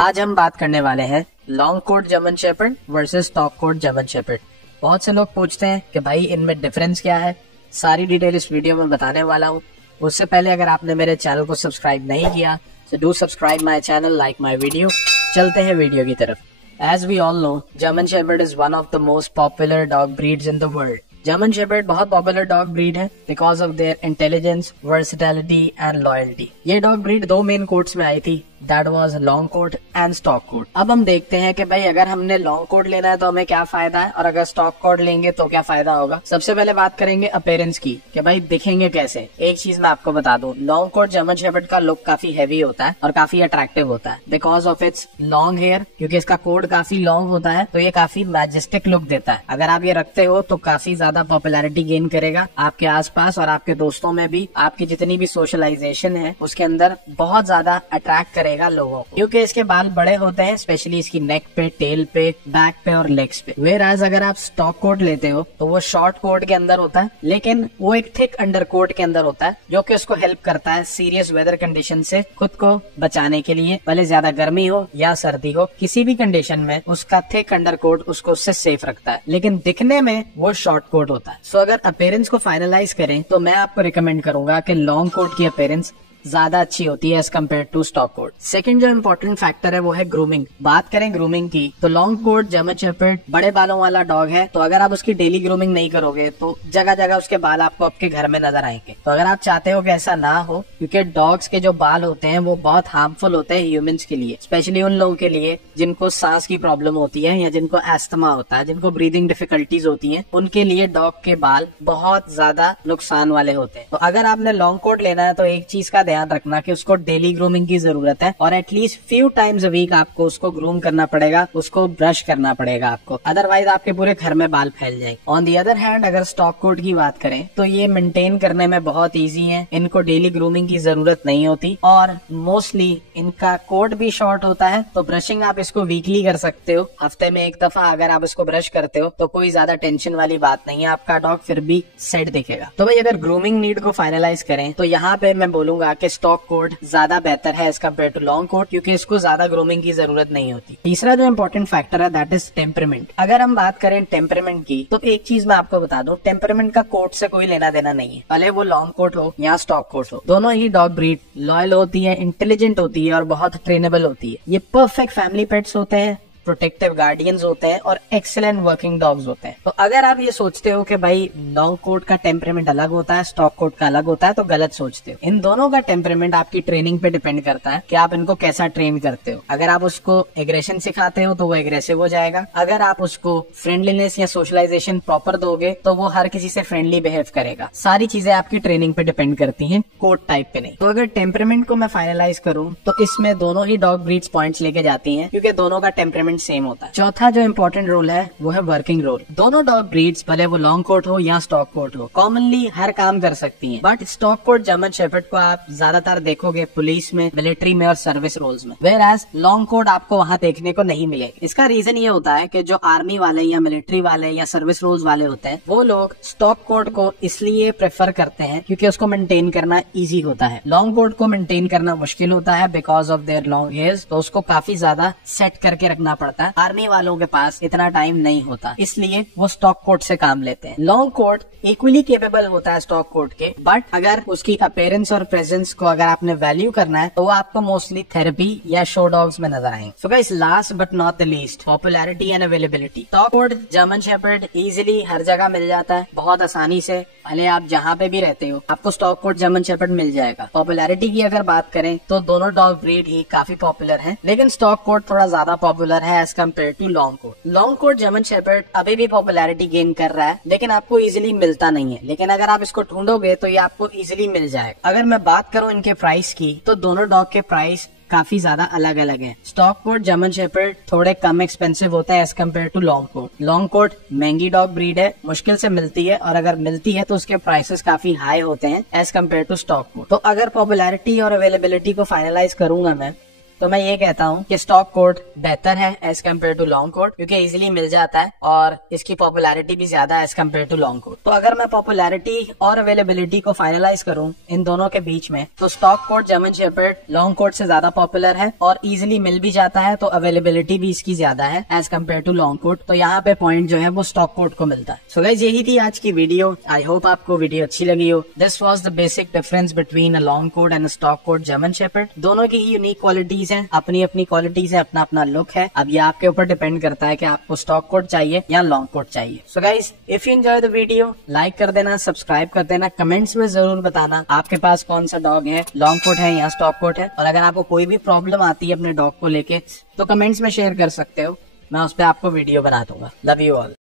आज हम बात करने वाले हैं long coat German shepherd versus stock coat German shepherd. बहुत से लोग पूछते हैं कि भाई इनमें डिफरेंस क्या है। सारी डिटेल इस वीडियो में बताने वाला हूँ। उससे पहले अगर आपने मेरे चैनल को सब्सक्राइब नहीं किया तो do subscribe my channel, like my video. चलते हैं वीडियो की तरफ। As we all know, German Shepherd is one of the most popular dog breeds in the world. German shepherd बहुत पॉपुलर डॉग ब्रीड है because of their intelligence, versatility and loyalty. ये dog breed दो main coats में आई थी, that was long coat and stock coat. अब हम देखते हैं कि भाई अगर हमने लॉन्ग कोट लेना है तो हमें क्या फायदा है और अगर स्टॉक कोट लेंगे तो क्या फायदा होगा। सबसे पहले बात करेंगे अपीयरेंस की कि भाई दिखेंगे कैसे। एक चीज मैं आपको बता दूं, लॉन्ग कोट जर्मन शेपर्ड का लुक काफी हैवी होता है और काफी अट्रैक्टिव होता है because of its long hair. क्योंकि इसका कोट काफी लॉन्ग होता है तो ये काफी मैजेस्टिक लुक देता है। अगर आप ये रखते हो तो काफी ज्यादा पॉपुलैरिटी गेन करेगा आपके आसपास और आपके दोस्तों में भी। आपकी जितनी भी सोशलाइजेशन है उसके अंदर बहुत ज्यादा अट्रैक्ट करेगा लोगों को, क्योंकि इसके बाल बड़े होते हैं, स्पेशली इसकी नेक पे, टेल पे, बैक पे और लेग्स पे। वेयरएज अगर आप स्टॉक कोट लेते हो तो वो शॉर्ट कोट के अंदर होता है, लेकिन वो एक थिक अंडर कोट के अंदर होता है जो कि उसको हेल्प करता है सीरियस वेदर कंडीशन से खुद को बचाने के लिए। भले ज्यादा गर्मी हो या सर्दी हो, किसी भी कंडीशन में उसका थिक अंडर कोट उसको उससे सेफ रखता है, लेकिन दिखने में वो शॉर्ट कोट होता है। सो अगर अपीयरेंस को फाइनलाइज करें तो मैं आपको रिकमेंड करूंगा कि लॉन्ग कोट की अपीयरेंस ज्यादा अच्छी होती है as compare to stock coat. Second जो इम्पोर्टेंट फैक्टर है वो है ग्रूमिंग। बात करें ग्रूमिंग की तो लॉन्ग कोट जर्मन शेपर्ड बड़े बालों वाला डॉग है, तो अगर आप उसकी डेली ग्रूमिंग नहीं करोगे तो जगह जगह उसके बाल आपको आपके घर में नजर आएंगे। तो अगर आप चाहते हो कि ऐसा ना हो, क्योंकि डॉग्स के जो बाल होते हैं वो बहुत हार्मफुल होते हैं ह्यूमंस के लिए, स्पेशली उन लोगों के लिए जिनको सांस की प्रॉब्लम होती है या जिनको एस्थमा होता है, जिनको ब्रीदिंग डिफिकल्टीज होती है, उनके लिए डॉग के बाल बहुत ज्यादा नुकसान वाले होते हैं। तो अगर आपने लॉन्ग कोट लेना है तो एक चीज का ध्यान रखना कि उसको डेली ग्रूमिंग की जरूरत है और at least few times a week आपको उसको ग्रूम करना पड़ेगा, उसको ब्रश करना पड़ेगा आपको, अदरवाइज आपके पूरे घर में बाल फैल जाएंगे। ऑन दी अदर हैंड अगर स्टॉक कोट की बात करें तो ये मेंटेन करने में बहुत इजी है, इनको डेली ग्रूमिंग की जरूरत नहीं होती और मोस्टली इनका कोट भी शॉर्ट होता है, तो ब्रशिंग आप इसको वीकली कर सकते हो। हफ्ते में एक दफा अगर आप इसको ब्रश करते हो तो कोई ज्यादा टेंशन वाली बात नहीं है, आपका डॉग फिर भी सेट दिखेगा। तो भाई अगर ग्रूमिंग नीड को फाइनलाइज करें तो यहाँ पे मैं बोलूंगा कि स्टॉक कोट ज्यादा बेहतर है as compare to long coat, क्योंकि इसको ज्यादा ग्रूमिंग की जरूरत नहीं होती। तीसरा जो इम्पोर्टेंट फैक्टर है दैट इज टेम्परामेंट। अगर हम बात करें टेम्परामेंट की तो एक चीज मैं आपको बता दूं, टेम्परामेंट का कोट से कोई लेना देना नहीं है। भले वो लॉन्ग कोट हो या स्टॉक कोट हो, दोनों ही डॉग ब्रीड लॉयल होती है, इंटेलिजेंट होती है और बहुत ट्रेनेबल होती है। ये परफेक्ट फैमिली पेट्स होते हैं, प्रोटेक्टिव गार्डियंस होते हैं और एक्सीलेंट वर्किंग डॉग्स होते हैं। तो अगर आप ये सोचते हो कि भाई लॉन्ग कोट का टेम्परामेंट अलग होता है, स्टॉक कोट का अलग होता है, तो गलत सोचते हो। इन दोनों का टेम्परामेंट आपकी ट्रेनिंग पे डिपेंड करता है कि आप इनको कैसा ट्रेन करते हो। अगर आप उसको एग्रेशन सिखाते हो तो वो एग्रेसिव हो जाएगा। अगर आप उसको फ्रेंडलीनेस या सोशलाइजेशन प्रॉपर दोगे तो वो हर किसी से फ्रेंडली बिहेव करेगा। सारी चीजें आपकी ट्रेनिंग पे डिपेंड करती हैं, कोट टाइप पे नहीं। तो अगर टेम्परामेंट को मैं फाइनलाइज करूं तो इसमें दोनों ही डॉग ब्रीड्स पॉइंट्स लेके जाती हैं, क्योंकि दोनों का टेम्परामेंट सेम होता है। चौथा जो इम्पोर्टेंट रोल है वो है वर्किंग रोल। दोनों डॉग ब्रीड्स, भले वो लॉन्ग कोट हो या स्टॉक कोट हो, कॉमनली हर काम कर सकती हैं, but stock coat German shepherd को आप ज्यादातर देखोगे पुलिस में, मिलिट्री में और सर्विस रोल्स में, वेयरएज लॉन्ग कोट आपको वहाँ देखने को नहीं मिलेगा। इसका रीजन ये होता है कि जो आर्मी वाले या मिलिट्री वाले या सर्विस रोल्स वाले होते हैं वो लोग स्टॉक कोट को इसलिए प्रेफर करते हैं क्योंकि उसको मेंटेन करना इजी होता है। लॉन्ग कोट को मेंटेन करना मुश्किल होता है because of their long hairs, तो उसको काफी ज्यादा सेट करके रखना पड़ता है। आर्मी वालों के पास इतना टाइम नहीं होता, इसलिए वो स्टॉक कोट से काम लेते हैं। लॉन्ग कोट इक्वली केपेबल होता है स्टॉक कोट के, बट अगर उसकी अपीयरेंस और प्रेजेंस को अगर आपने वैल्यू करना है तो वो आपको मोस्टली थेरेपी या शो डॉग्स में नजर आएंगे। So guys, last but not the least, popularity and availability. Stock coat German shepherd easily हर जगह मिल जाता है बहुत आसानी से। भले आप जहाँ पे भी रहते हो आपको स्टॉक कोट जर्मन शेपर्ड मिल जाएगा। पॉपुलैरिटी की अगर बात करें तो दोनों डॉग ब्रीड ही काफी पॉपुलर हैं, लेकिन स्टॉक कोट थोड़ा ज्यादा पॉपुलर है as compare to long coat. Long coat German shepherd अभी भी पॉपुलैरिटी गेन कर रहा है, लेकिन आपको इजीली मिलता नहीं है। लेकिन अगर आप इसको ढूंढोगे तो ये आपको इजीली मिल जाएगा। अगर मैं बात करूं इनके प्राइस की तो दोनों डॉग के प्राइस काफी ज्यादा अलग अलग हैं। स्टॉक कोट जर्मन शेपर्ड थोड़े कम एक्सपेंसिव होता है as compare to long coat. Long coat महंगी डॉग ब्रीड है, मुश्किल से मिलती है, और अगर मिलती है तो उसके प्राइसेस काफी हाई होते हैं as compare to stock coat. तो अगर पॉपुलैरिटी और अवेलेबिलिटी को फाइनलाइज करूंगा मैं तो मैं ये कहता हूँ कि स्टॉक कोट बेहतर है as compare to long coat, क्योंकि इजिली मिल जाता है और इसकी पॉपुलैरिटी भी ज्यादा है as compare to long coat. तो अगर मैं पॉपुलैरिटी और अवेलेबिलिटी को फाइनलाइज करूँ इन दोनों के बीच में, तो stock coat German shepherd long coat से ज्यादा पॉपुलर है और इजिली मिल भी जाता है, तो अवेलेबिलिटी भी इसकी ज्यादा है as compare to long coat. तो यहाँ पे पॉइंट जो है वो स्टॉक कोट को मिलता है। सो गाइस, यही थी आज की वीडियो। आई होप आपको वीडियो अच्छी लगी हो। This was the basic difference between a long coat and stock coat German shepherd. दोनों की यूनिक क्वालिटीज हैं, अपनी अपनी क्वालिटीज है, अपना अपना लुक है। अब ये आपके ऊपर डिपेंड करता है कि आपको स्टॉक कोट चाहिए या लॉन्ग कोट चाहिए। So guys, if you enjoy the video, like कर देना, सब्सक्राइब कर देना, कमेंट्स में जरूर बताना आपके पास कौन सा डॉग है, लॉन्ग कोट है या स्टॉक कोट है। और अगर आपको कोई भी प्रॉब्लम आती है अपने डॉग को लेके, तो कमेंट्स में शेयर कर सकते हो, मैं उस पर आपको वीडियो बना दूंगा। Love you all.